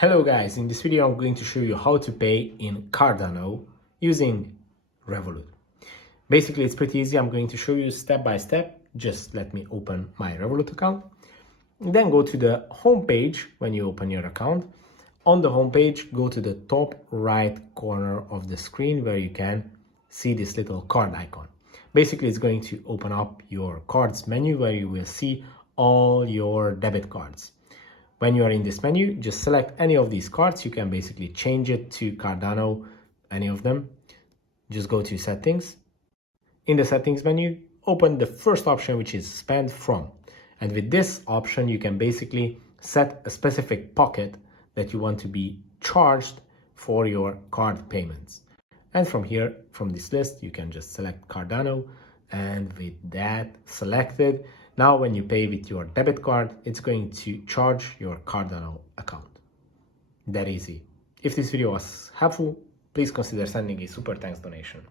Hello guys, in this video I'm going to show you how to pay in Cardano using Revolut. Basically it's pretty easy. I'm going to show you step by step. Just let me open my Revolut account. Then go to the home page when you open your account. On the home page, go to the top right corner of the screen where you can see this little card icon. Basically it's going to open up your cards menu where you will see all your debit cards. When you are in this menu, just select any of these cards. You can basically change it to Cardano, any of them. Just go to settings. In the settings menu, open the first option, which is spend from. And with this option, you can basically set a specific pocket that you want to be charged for your card payments. And from here, from this list, you can just select Cardano. And with that selected, now when you pay with your debit card, it's going to charge your Cardano account. That easy. If this video was helpful, please consider sending a super thanks donation.